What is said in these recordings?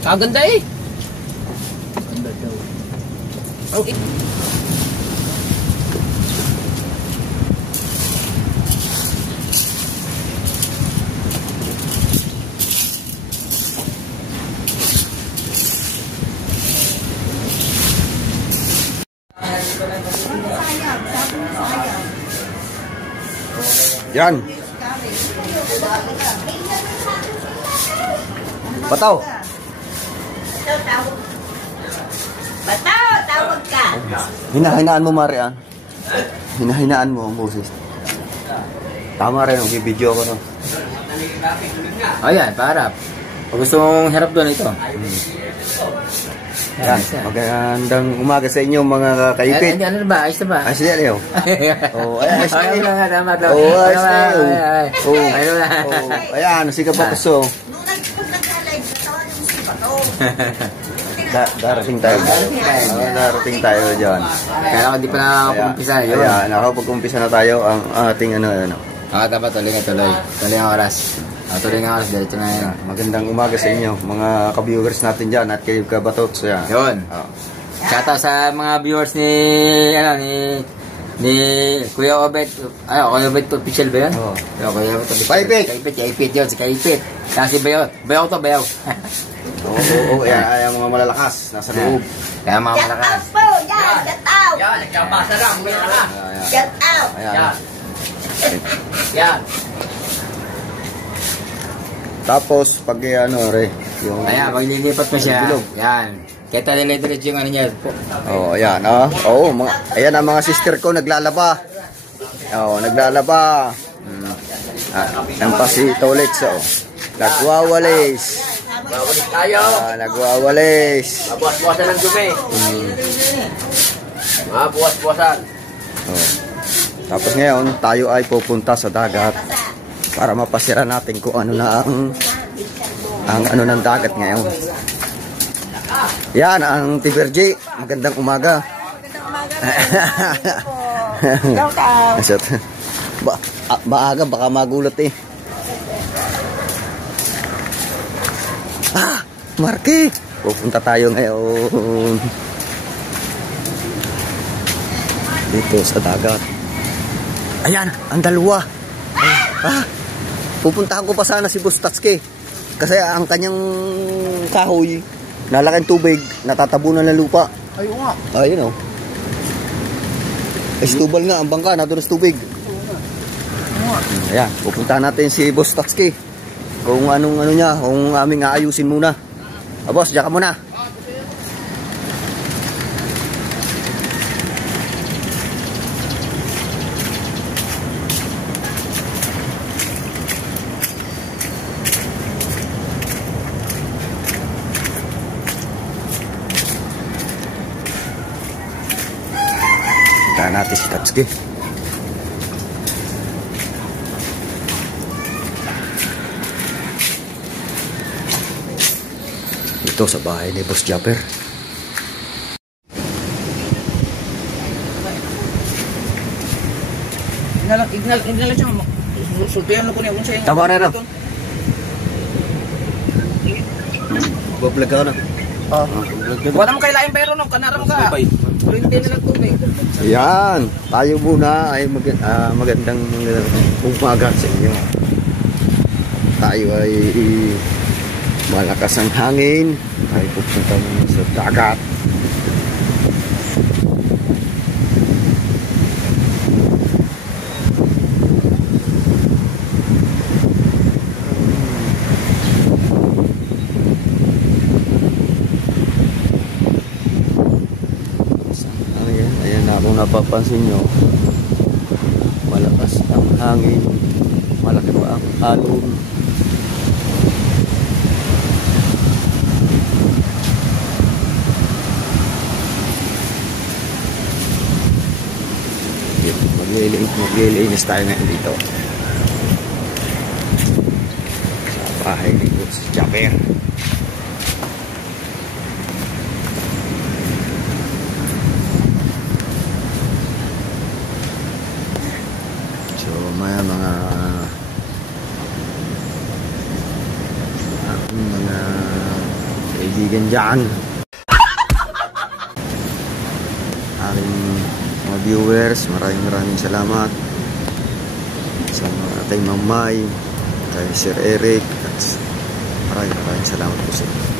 Kaganda eh. Ganda daw. Ang Yan. Bataw. Bataw, tawag ka. Hinahinaan mo, Marian. Hinahinaan mo ang boses. Tama rin, mag-video ko, no? Ayan, paharap. Pag gusto mong harap doon, ito. Yan, magandang umaga sa inyo mga kaipit. Ano ba? Ayos na ba? Ayos na yun. Oh, ayos na yun. Tama. Oh, ayos na yun. Oh, ayos na. Ayan, sige pa gusto. Nung nag-live, natawa yung si Bato. Darating tayo. Darating tayo dyan. Kaya ako di pa nakakapag-umpisa. Ayan, nakapag-umpisa na tayo ang ating ano. Dapat tuloy na tuloy. Tuloy ang oras. Tuloy ang oras. Diretso na yun. Magandang umaga sa inyo, mga ka-viewers natin dyan at kayo ka-batots. Yun. Shoutout sa mga viewers ni Kuya Obet. Kuya Obet official ba yun? Oo. Kuya Obet official. Kaipit yun. Si Kaipit. Kasi Bayaw. Bayaw to, Bayaw. Oo, ay mga malalakas. Nasa loob. Kaya mga malakas. Get out po! Yan! Get out! yan, nagkabasa lang. Get out! Ayan. Yan. Tapos, pag ano, yung... Ayan, maglilipat mo siya. Bilog. Yan. Kaya talilay-diretso yung ano niya. Oh, ayan, Oo, ayan ang mga sister ko naglalaba. Naglalaba. Ang pasito ulit, nagwawalis. Babalik tayo. Nagwawalis. Buwas-buwasan ng dumi. Buwas-buwasan. Tapos ngayon, tayo ay pupunta sa dagat para mapasira natin kung ano na ang ano ng dagat ngayon. Yan, ang Tiberji. Magandang umaga. Welcome. Maaga, baka magulat eh. Marky! Pupunta tayo ngayon dito sa dagat. Ayan, ang dalawa. Pupuntahan ko pa sana si Bustatski kasi ang kanyang kahoy nalaking tubig, natatabunan ng lupa. Ayun nga. Ayun Estubal nga ang bangka, nadulas tubig. Ayan, pupuntahan natin si Bustatski kung anong ano niya, kung aming aayusin muna. Boss, diyan ka muna. Puntahan natin si Tatsuki. Ito sa bahay ni Boss Japper. Ignal siya. Sultihan mo ko niya kung siya. Tama na rin. Bablog ka na. Wala mo kailangan pero nung kanaram ka. Kurinti na ng tubig. Ayan, tayo muna ay magandang umaga sa inyo. Tayo ay malakas ang hangin, ay pupunta muna sa dagat. Ayan na, kung napapansin nyo, malakas ang hangin, malaki pa ang alon. Maglilinis tayo ngayon dito sa bahay ni Boss Japper. So may mga kaibigan dyan. Aking mga viewers, maraming salamat sa mga kay Mamay, kay Sir Eric, at maraming salamat po sa inyo.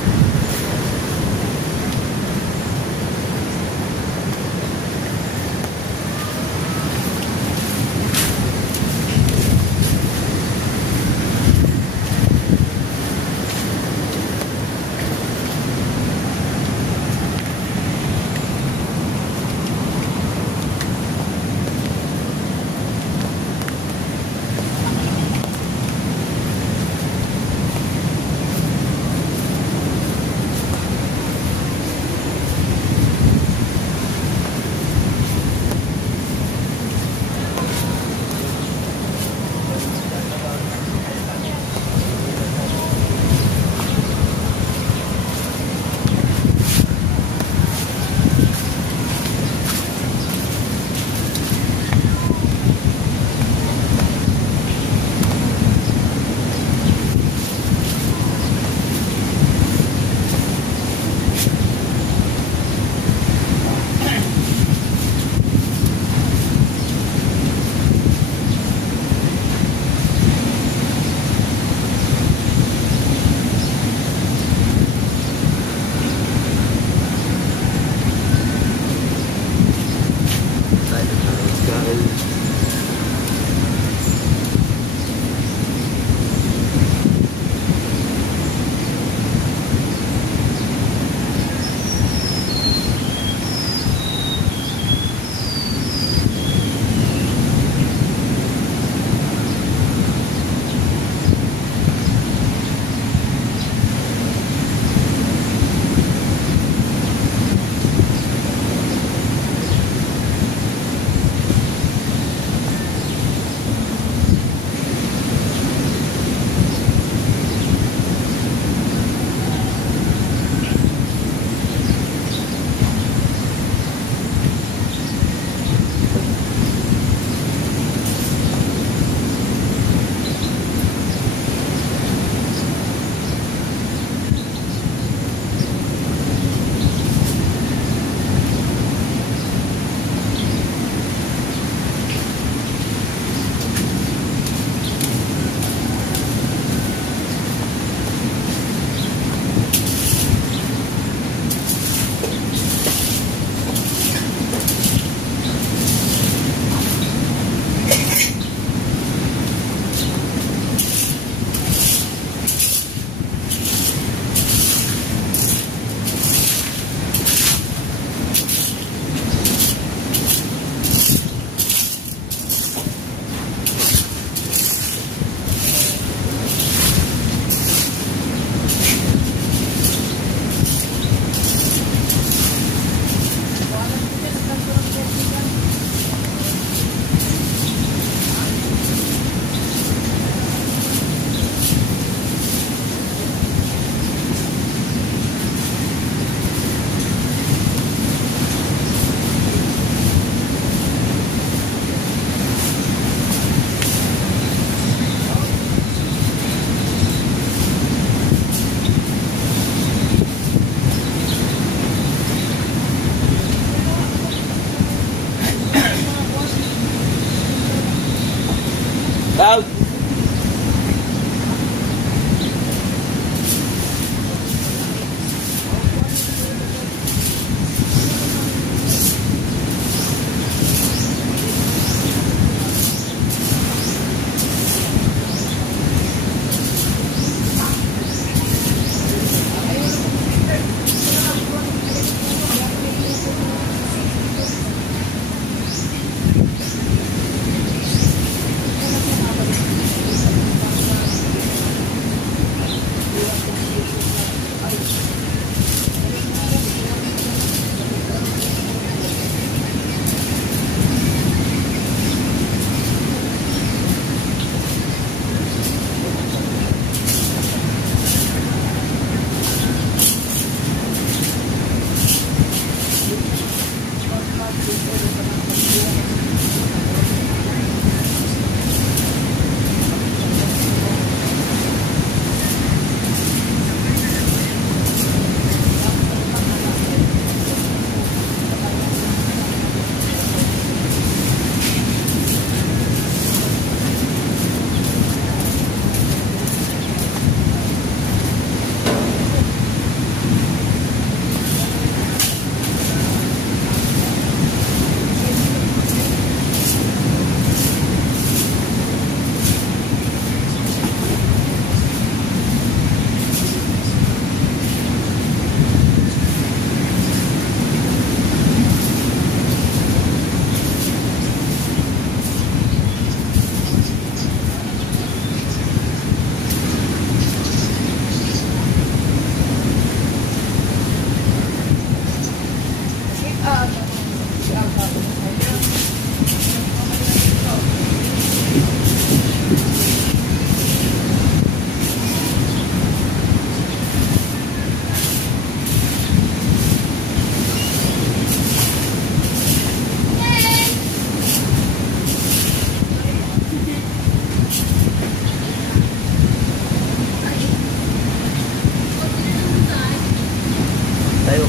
Out!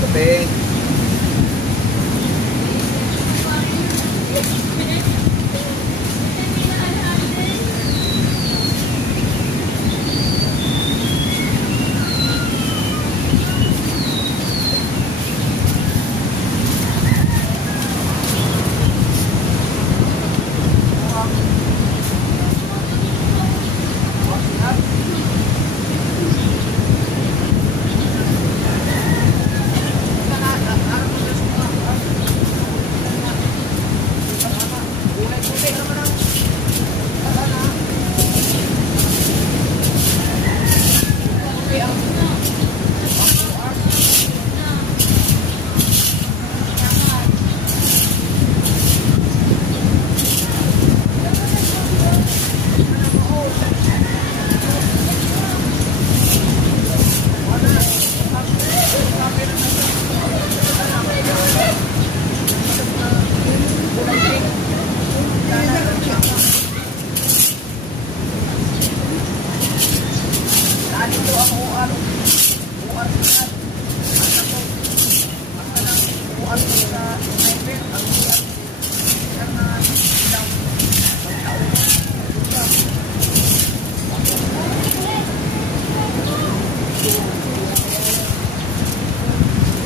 kape.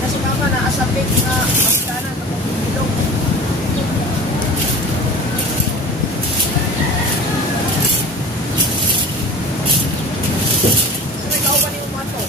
Kasi mama, naasapit na magkana sa pagpilong. Kasi ikaw ba niyo mato?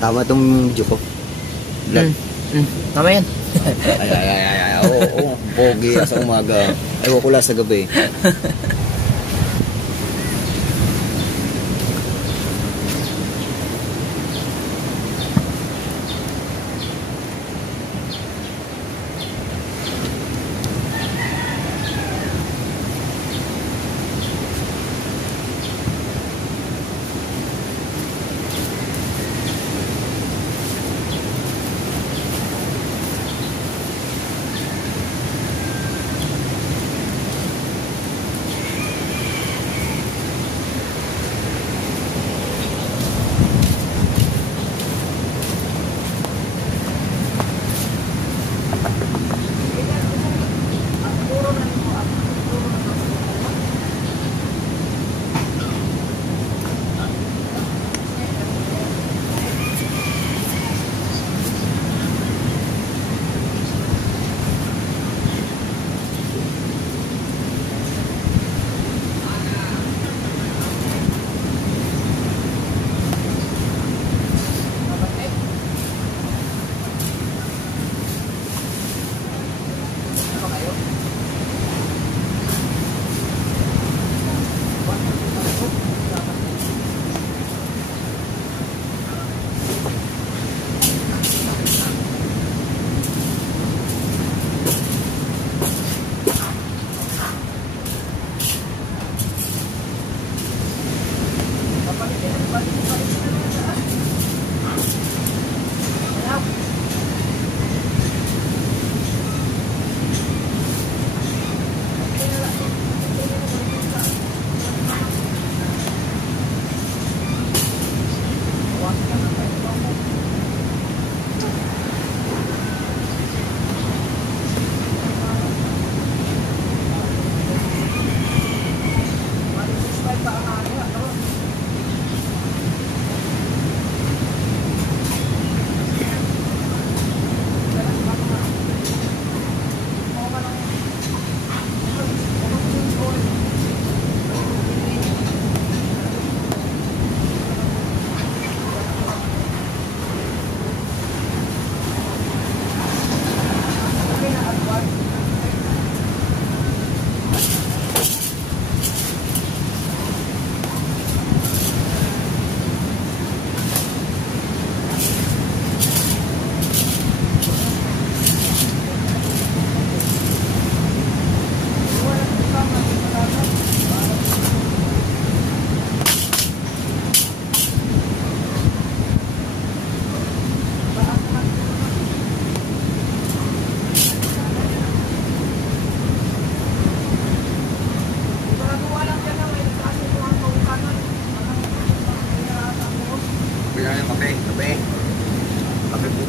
Tama tong video ko. Tama yan. Ay. Oo, pogi sa umaga. Ayaw ko lang sa gabi.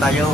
tayo.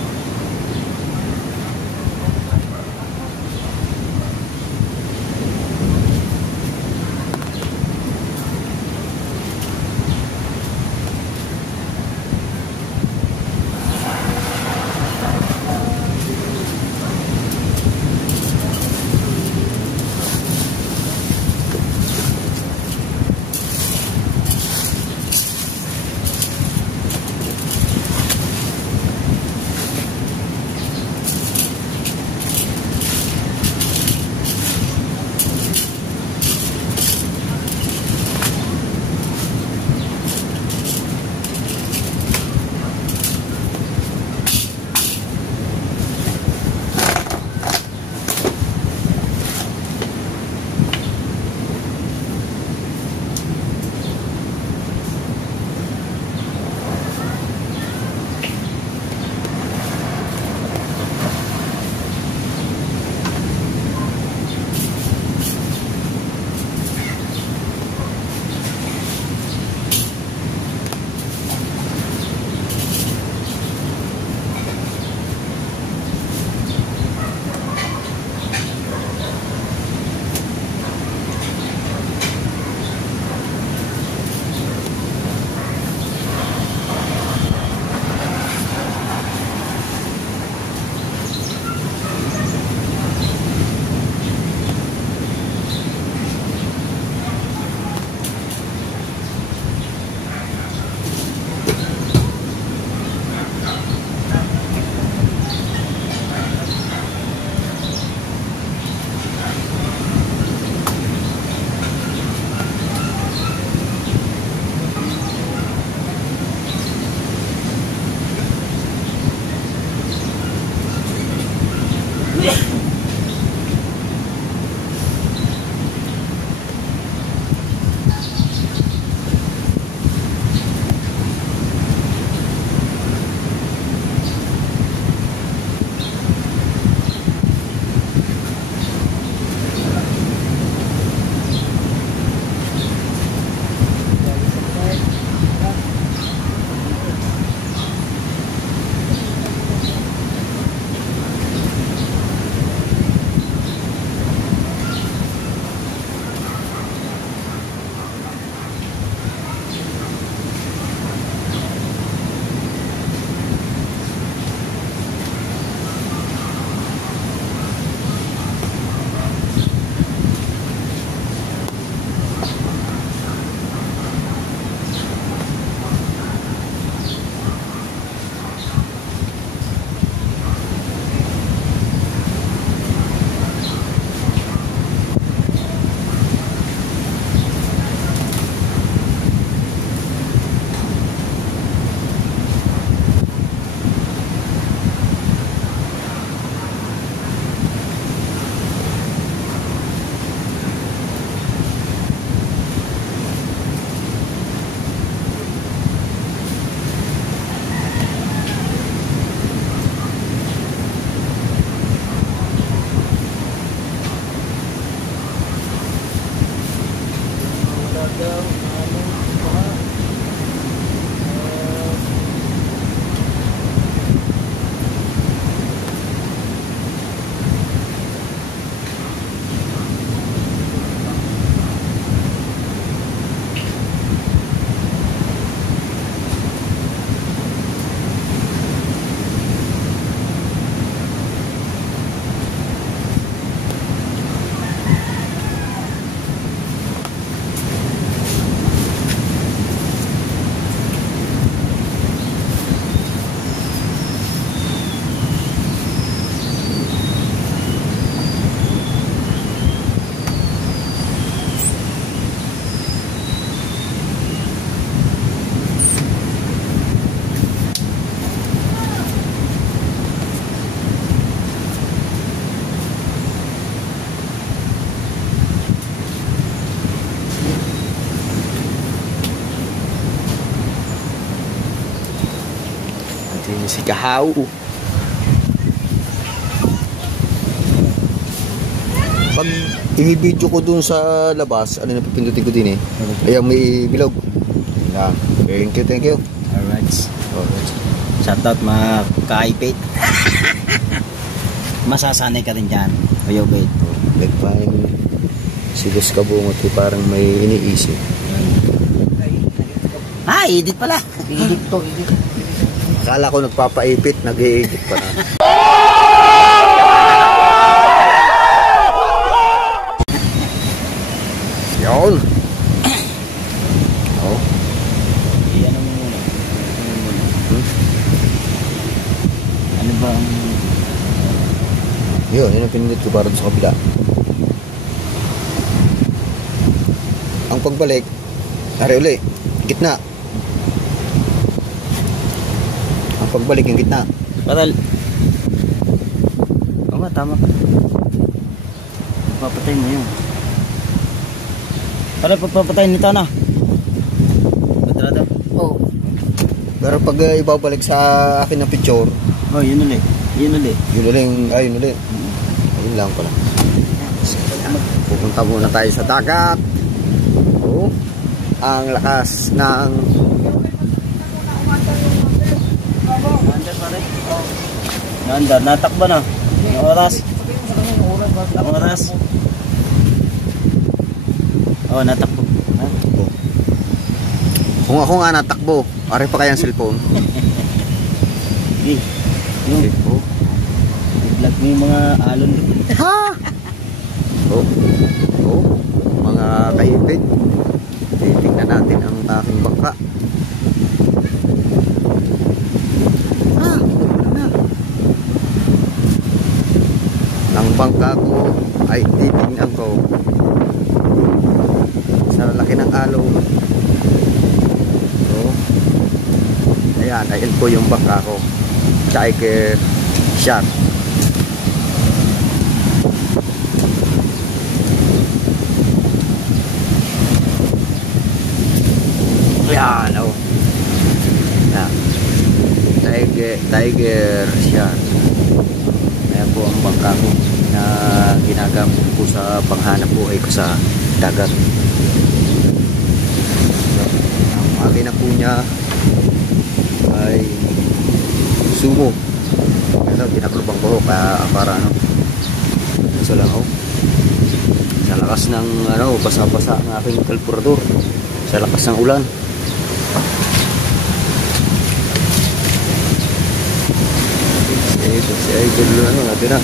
Si Kahaw. Pag i-video ko dun sa labas, ano na pipindutin ko din eh. Ayan, may bilog. Thank you, thank you. Alright. Alright. Shoutout mga kaipit. Masasanay ka rin dyan. Ayaw ba ito? Like parang si Gus Kabungot parang may iniisip. Edit pala. Edit to, edit. Akala ko nagpapaipit, nag-i-edit pa na. Yun. Oh. Ano mo muna? Ano ba ang... Yun ang pinindot ko para sa kabila. Ang pagbalik, ari uli, gitna. Ang pagbalik yung gitna. Patal. Oo nga, tama ka. Papatay mo yun. Para papatay nito na. Batrado? Oo. Pero pag ibabalik sa akin na picture, Oh, yun ulit. Yun ulit. yun ulit, yun ulit. Ayun lang pala. Pupunta muna tayo sa dagat. Oh, ang lakas ng Nandar, natakbo na. Ang oras. Ang oras. Oh, natakbo. Ha? kung ako nga natakbo, ari pa kaya ang cellphone. Sige. Yung Oh. vlog mo yung mga alon. Ha? Oh. Oh. Mga kaibig. Titingnan natin ang aking bangka. Ang bangka ko ay titingnan ko sa laki ng alo. So, ayan, ayan po yung bangka ko. Tiger Shark. Ayan, oh. Ayan. Tiger Shark. Ayan po ang bangka ko na ginagamit po sa panghanap buhay ko sa dagat. So, ang makina po niya ay sumo. Ito, pinaklubang ko para ano. Ito lang ako. Sa lakas ng ano, basa-basa ang aking kalpurador. Sa lakas ng ulan. Si Idol ano natin na.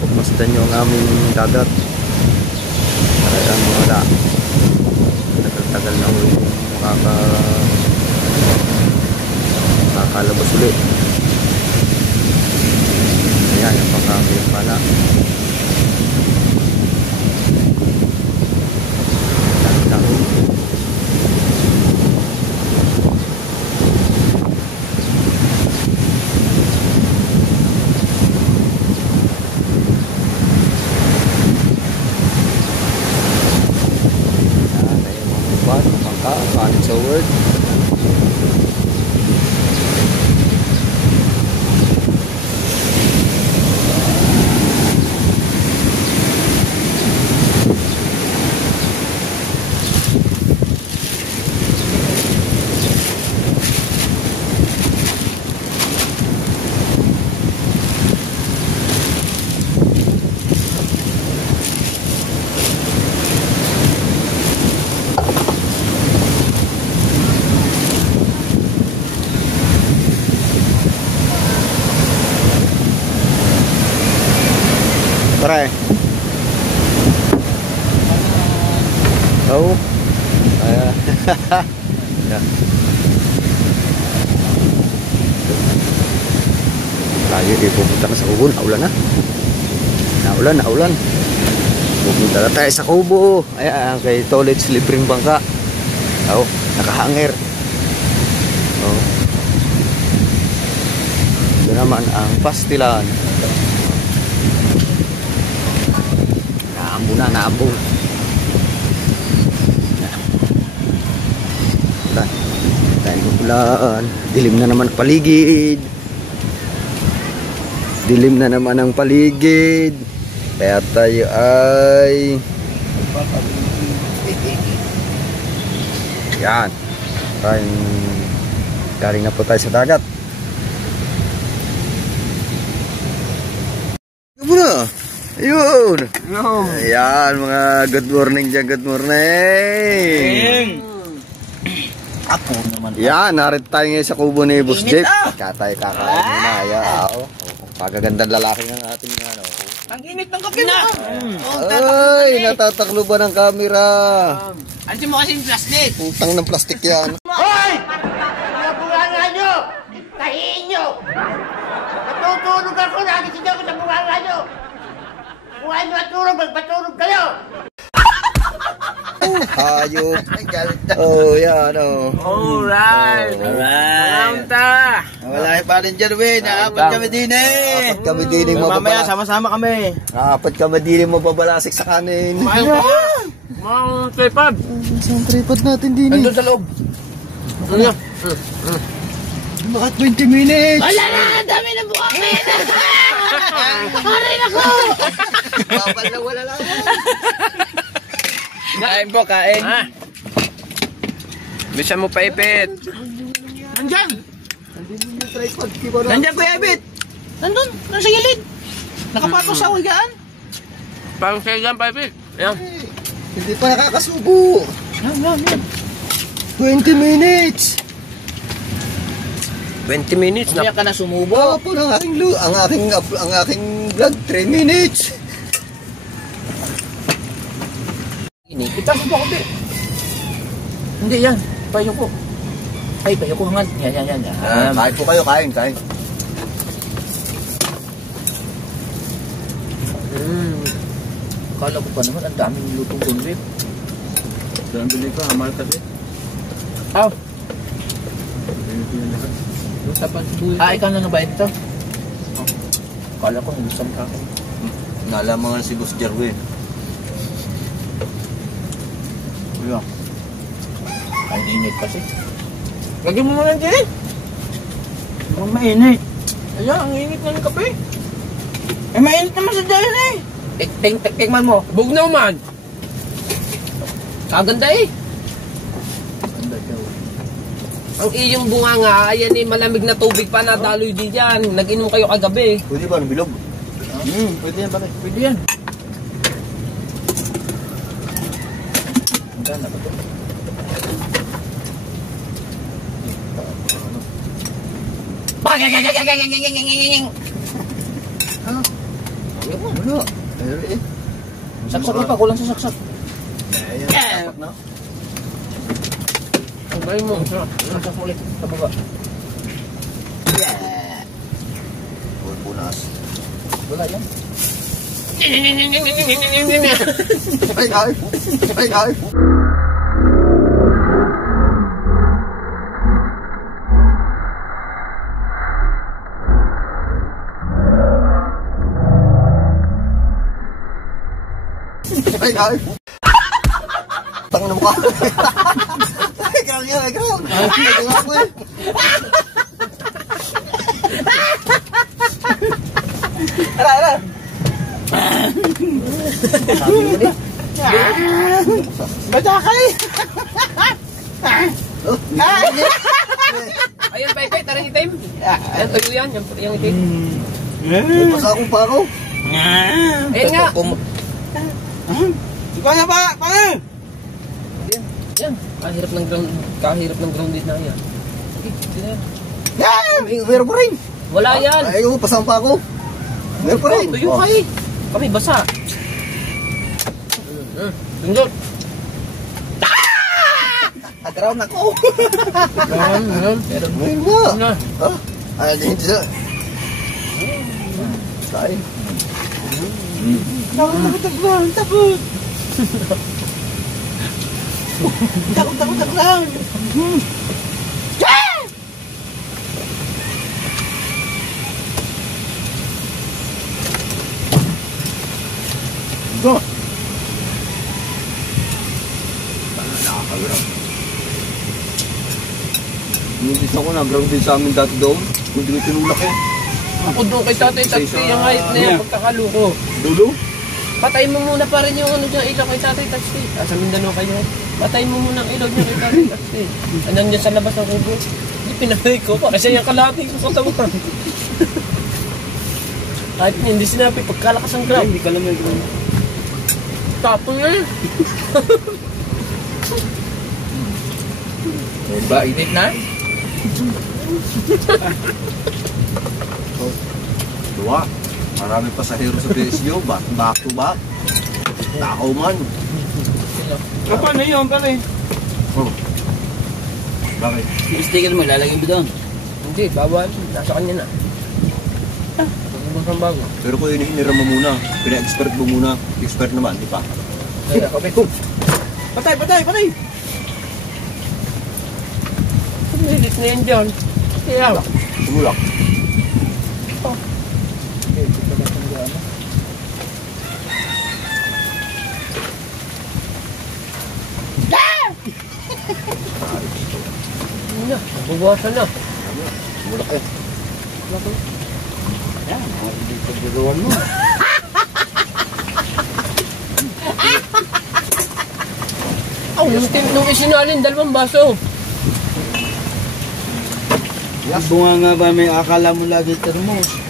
Pagmasdan nyo ang aming dagat. Para ang wala. Tagal na ulit makakalabas ulit. Ayan yung pagkakayang pala. Sa word. Pare. Oh. Tayo di pupunta na sa Kubo. Naulan na. Naulan. Pupunta na tayo sa Kubo. Ayan, kay Tolets libreng bangka. Oh, nakahanger. Oh. Ito naman ang pastilan. Naambon. Ulan. Dilim na naman ang paligid. Kaya tayo ay yan. Maraming galing na po tayo sa dagat. Ano na? Ayun! Ayan, mga good morning dyan, good morning! Apo naman. Yan, narito tayo ngayon sa kubo ni Boss Jeep. Kakain muna. Ayan, pagagandang lalaki ng ating ano. Ang init ng kape na. Ay, natataklo ba ng camera? Ansin mo kasi yung plastic. Putang ng plastic yan. Hoy! Nabunganga nyo! Tahiin nyo! Natutulog ako, nagising ako sa bunganga nyo! Kung ano matulog, magpatulog kayo! Hayop. Oh, yan, oh. Alright. Alright. Wala pa rin dyan, Win. Naapat kami din eh. Apat kami din yung Mamaya mababala. sama-sama kami. Apat kami din yung mababalasik sa kanin. Mga tripod. Saan tripod natin din eh? Nandun sa loob. Ano? Bakit 20 minutes? Wala na! Ang dami ng bukakin! Aray ako! Babal na wala lang. Kain po, kain. Bisa mo paipit. Nandyan! Nandyan, Kuya Ibit! Nandun, nasa gilid. Nakapatong sa higaan. Parang sa higaan, paipit. Ayan. Hindi pa nakakasubo. 20 minutes. 20 minutes na. Kaya ka na sumubo. Opo, ang aking vlog 3 minutes. Itaas mo po ako, Hindi yan. Payo ko. Ay, payo ko hangal. Yan. Kain po kayo, kain. Akala ko pa naman, ang daming lutong convip. Saan bili ka? Hamal kasi. Aw! Ikaw na nabayad ito? Akala ko, nagusam ka ako. Nalaman nga si Boss Jerwin. Ang init kasi. Lagyan mo muna dyan. Ang mainit. Ayan, ang init ng kape. Eh, mainit naman sa dyan eh. Tikman mo. Bugnaw man. Kaganda eh. Ang iyong bunga nga, ayan eh, malamig na tubig pa nadaloy din dyan. Nag-inom kayo kagabi. Pwede ba ng bilog? Pwede yan, bakit? Pwede yan. Ang gana ba ito? Wala. Eh. Saksak pa, kulang sa saksak. Ang galing mo. Saksak mo ulit sa baba. Punas. Wala yan. Ay. Tang na mukha. Ay, ground yan, ground. Ara. Bata ka eh. Ayan, Pepe, tara itim. Ayan, tuyo yan. Yung itim. Pasakong pa ako. Ayan nga. Ikaw na ba? Paano? Yan. Kahirap ng ground din na yan. Yan! Meron pa rin. Wala yan. Ay, pasakong pa ako. Meron pa rin. Tuyo ka eh. Kami basa. Tunggot. Agraw na ko. Pero Ngayon nga. na. Ay, hindi siya. Kain. Takot. Go. Hindi ako na-ground din sa amin dati doon. Hindi ko tinulak eh. Ako doon kay tatay taxi yung height na yung pagkakalo ko. Dulo? Patay mo muna pa rin yung ano dyan ilaw kay tatay taxi. Sa Mindanao kayo. Patay mo muna ang ilaw niya kay Karen kasi. Anong dyan sa labas ng kubo? Hindi pinatay ko pa. Kasi yung kalahati ko sa tawa. Kahit hindi sinabi, pagkalakas ang grab. Hindi ka naman ito. Tapon nga yun. Ba, init na? Dua. Marami pasahero sa PSU. Back to back. Takaw man. Paano yun, pare? Oh. Bakit? Sticker mo, lalagyan mo doon. Hindi, bawal. Nasa kanya na. Pag-ibang kang bago. Pero kung hiniram mo muna, pina-expert mo muna. Expert naman, di pa? Kaya, kapit ko. Patay! Milit na yun dyan. Kaya, Tumulak. na. Bubuhasan na. Tumulak eh. Yan, mga hindi pagbiruan mo. Nung isinalin, 2 baso. Yes. Bunga nga ba may akala mo lagi termos?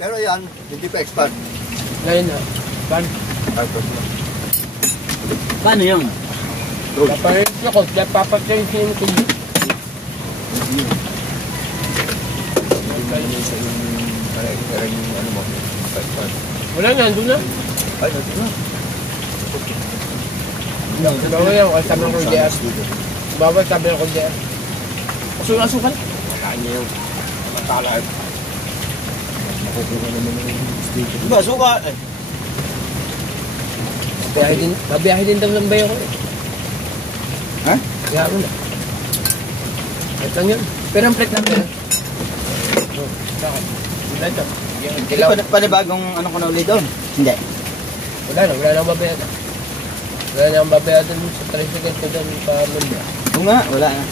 Pero yan, hindi pa expert. Ngayon na. Ban. Paano yun? Papalit ako. Papatay siya yung kubo. Wala na, andun na. Ay, natin na. Bawal yan, sabi ng JR. Bawal sabi ng JR. Asukal. Kain niya yung matalag. Makukuha naman yung sticker. Diba, suka? Eh. Babiyahe din daw ng bayo ko eh. Ha? Kaya mo na. Ito lang yun. Pero ang plate natin. Bakit? Wala ito. Hindi panibagong ano ko na ulit doon? Hindi. Wala na babayadan. Wala na ang babayadan sa tricycle ko doon pa Munda. Oo nga, wala na.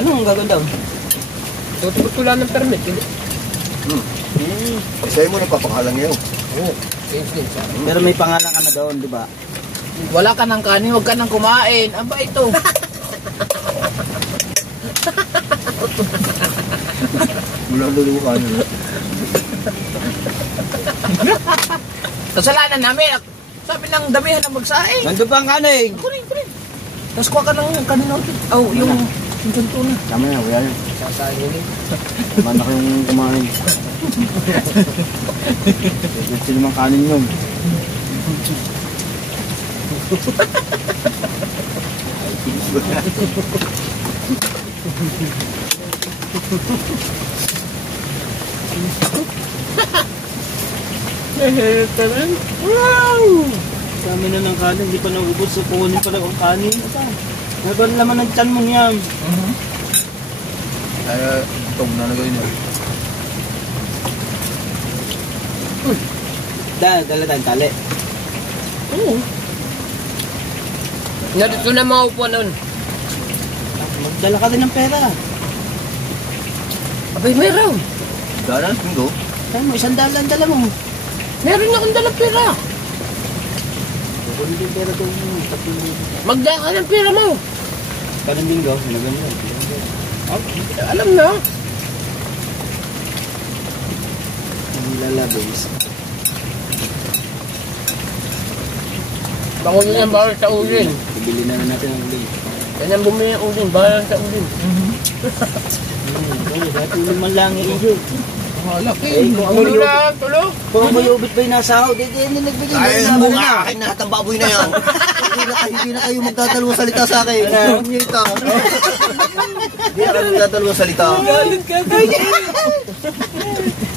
Anong gagawin daw? Tutupot ko lang ng permit. Sa'yo mo nagpapakalang ngayon. Oo. Change din sa akin. Pero may pangalan ka na doon, di ba? Wala ka ng kanin, huwag ka nang kumain. Aba ito. Mula lulukan. Kasalanan namin. Sabi ng damihan ng magsaing. Nandun pa ang kanin. Kunin. Tapos kuha ka ng kanin natin. Oh, yung ganito na. Tama na, wala yan. Sasahin yun eh. Tama na kayong kumain. Gusto naman kanin yun. Wow! Dami na ng kanin, hindi pa naubos. So, kukunin pa lang ang kanin. Meron naman ang tiyan mo niyan. Kaya itong nanagawin yun. Dala tayong tali. Oo. Narito na mga upuan nun. Magdala ka din ng pera. Abay, meron. Dala, tinggo. Tayo mo, 100 ang dala mo. Meron akong dalang pera. Kukunin yung pera doon. Magdala ka ng pera mo. Parang linggo, naganda. Alam na. Ang lalabis. Bango nyo yan, bawal sa ulin. Ibili na natin ang uling. Yan ang bumili ng ulin, bawal sa ulin. Dati uling man lang yung iyo. Laki. Tulo lang, tulo. Kung may ubit ba yung nasa ako, hindi nagbigay Ay, na mukha akin na ang baboy na yan. Hindi na kayo magdadalawang salita sa akin. Hindi na kayo magdadalawang salita. Galit ka ba?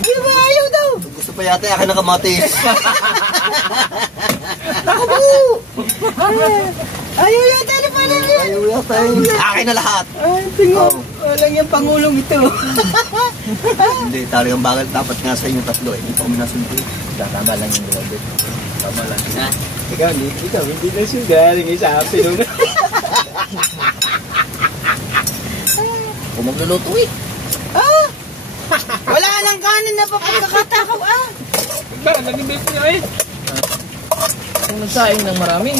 Di ba ayaw daw? Gusto pa yata akin na kamatis. Ayaw yata na pala niya. Ayaw yata akin na lahat. Ay, tingnan. Walang yung pangulong ito. Hindi, talagang bakal dapat nga sa inyo tatlo eh. Hindi pa kami nasunod. Tama lang yung grabe. Tama lang. Ha? Ikaw, hindi na siya galing isa happy nung. Kung magluluto eh. Wala nang kanin na papagkakatakaw ah. Ba, nag-ibig niya eh. Kung nagsaing ng marami.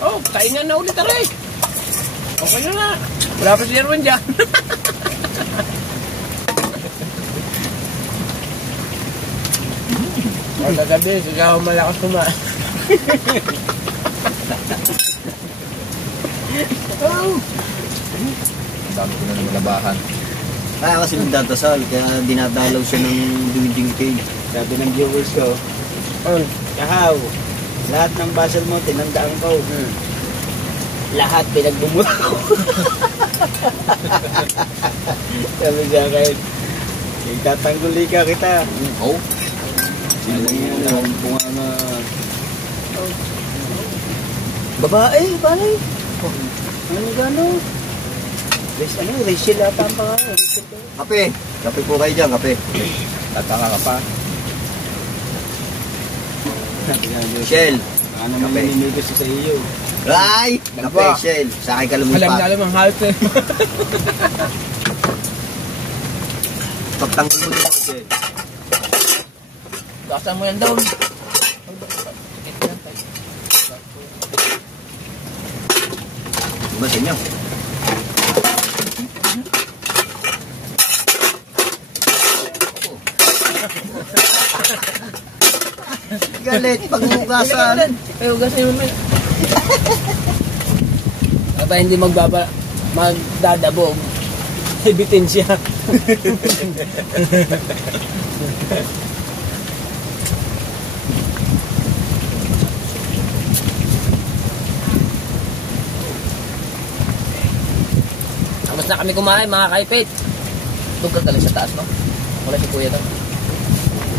Oh, kaingan na ulit aray. Okay na. Wala pa si Erwin dyan. Ang kagabi, sigaw malakas kumain. Ang dami ko na naman labahan. Kaya kasi nagdadasal, kaya dinadalaw siya ng dwelling cage. Sabi ng viewers ko, Kahaw, lahat ng basal mo, tinandaan ko. Lahat pinagbumula ko. Sabi siya kahit, itatangguli ka kita. Oh. Sino yan? Ang bunga na... Babae, pare. Ano gano'n? Rachel ata ang pangalan. Kape! Kape po kayo dyan, kape. Tataka ka pa. Shell! Ano naman ninigos sa iyo? Ay! Kape, Shell. Sa akin ka Alam na lumipat. alam ang halt eh. Pagtanggol mo din ako, Shell. Basta mo yan down. Diba sa inyo? Galit, pagmugasan. Ay, ugasin mo naman. Aba, hindi magdadabog. Ibitin siya. Tapos na kami kumain, mga kaipit. Doon ka galing sa taas, no? Wala si kuya daw.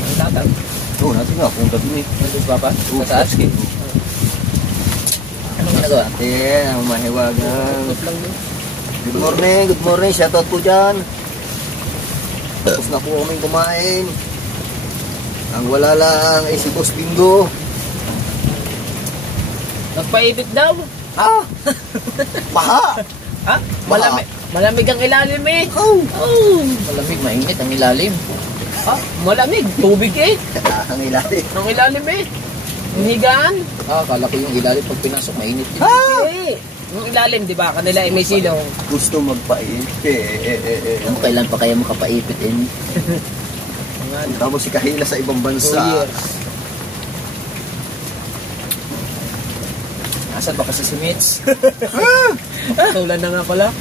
Ang tatang. Oo, natin nga, punta dun eh. Nandun pa pa? Sa taas. Anong ginagawa? Ang mahiwagan. Ikot lang doon. Good morning, shoutout po dyan. Tapos na po kaming kumain. Ang wala lang ay si Boss Bingo. Nagpaibit daw. Ha? Paha! Ha? Malamig ang ilalim eh. Oh! Oh. Malamig, mainit ang ilalim. Ha? Malamig. Tubig eh. Ang ilalim. Ang ilalim eh. Ang higaan. Akala ko yung ilalim pag pinasok, mainit din. Eh. Yung ilalim, di ba? Kanila ay may silong. Gusto magpait. Ano, kailan pa kaya makapaipit eh? Tapos si Kahila sa ibang 2 bansa. years. Asan ba kasi si Mitch? Tulan na nga pala.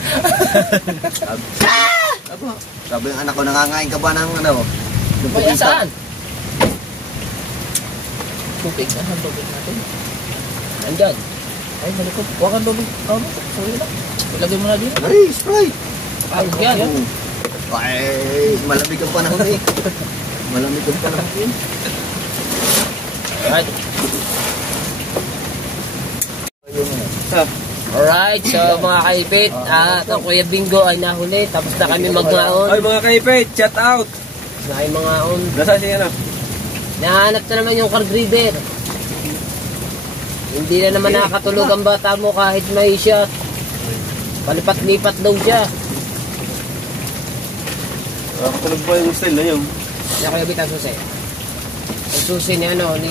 Sabi ng anak ko, nangangain ka ba ng ano? Ng Ay, pupita? saan? Tubig, saan ang tubig natin? Andyan. Ay, balik ko. Huwag ang tubig. Sorry lang. Ilagay mo na din. Ay, Sprite! Ay, yan. Ay, malamig ang panahon eh. Malamig ang panahon eh. Alright. Alright, so mga kaipit, ang Kuya Bingo ay nahuli. Tapos na kami magmaon. Ay mga kaipit, chat out! Na ay mangaon. Nasa siya na? Nahanap na naman yung car breeder. Hindi na naman nakakatulog ang bata mo kahit may shot. Palipat-lipat daw siya. Nakatulog ba yung style na yun? Kaya Kuya Bit ang susi. Ang susi ni ano, ni...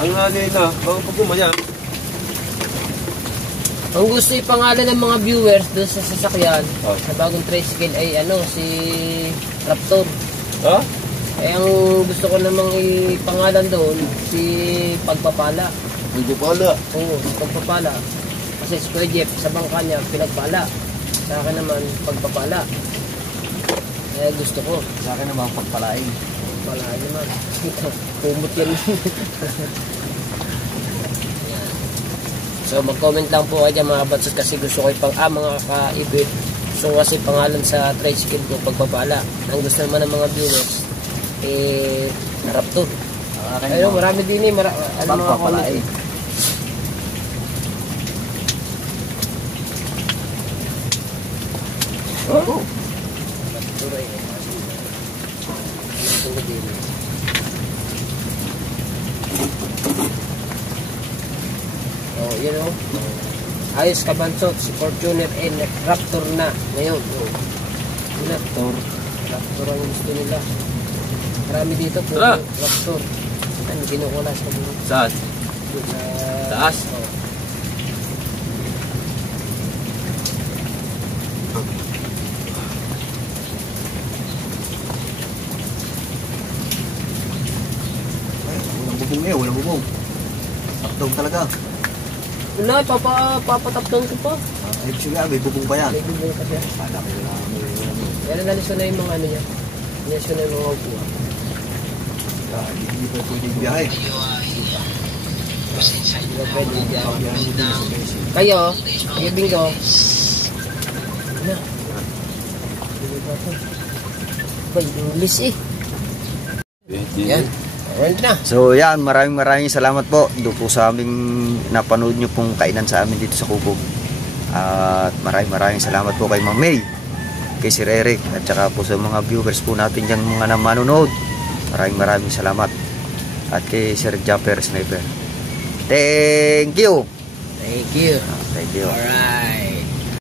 Ano na nila? Bago pag gumaya. Ang gusto ipangalan ng mga viewers doon sa sasakyan, Oh. sa bagong tricycle ay ano, si Raptor. Ha? Eh ang gusto ko namang ipangalan doon, si Pagpapala. Hindi pala. Oo, si Pagpapala. Kasi si Kuya Jeff, sa bangka niya, Pinagpala. Sa akin naman, Pagpapala. Eh gusto ko. Sa akin naman pagpalain. Pala naman. Kumot yan. So mag-comment lang po kayo dyan mga batsot kasi gusto ko mga kaibit. Gusto ko kasi pangalan sa tricycle ko Pagpapala. Ang gusto naman ng mga viewers Raptor. Ayun, marami din eh. Ano mga comment eh. Oh. Raptor eh. Tungkol din. Oh, you know. Ayos ka bansot, si Fortuner and Raptor na ngayon. Oh. Raptor ang gusto nila. Marami dito po. Tara. Lobster. Ano, kinukulas na dito. Saan? Sa Taas? Oo. Ay, walang bubong eh, walang bubong. Sakdong talaga. Wala, papatapdon ko pa. Ibig sabihin, may bubong pa yan. May bubong kasi. Kala ko wala may Pero nalis na yung mga ano niya. Nalis na yung mga upuan. hindi pa pwedeng biyahe. Hindi ba pwede biyahe? Biyahe mo din sa base. Kayo, yung bingo. Ano? Bay, English eh. Yan. Alright na. So yan, maraming salamat po doon po sa aming napanood nyo pong kainan sa amin dito sa Kubo. At maraming salamat po kay Ma'am May, kay Sir Eric, at saka po sa mga viewers po natin dyan mga manonood. Maraming salamat. At kay Sir Jumper Sniper. Thank you. Thank you. Thank you. Alright.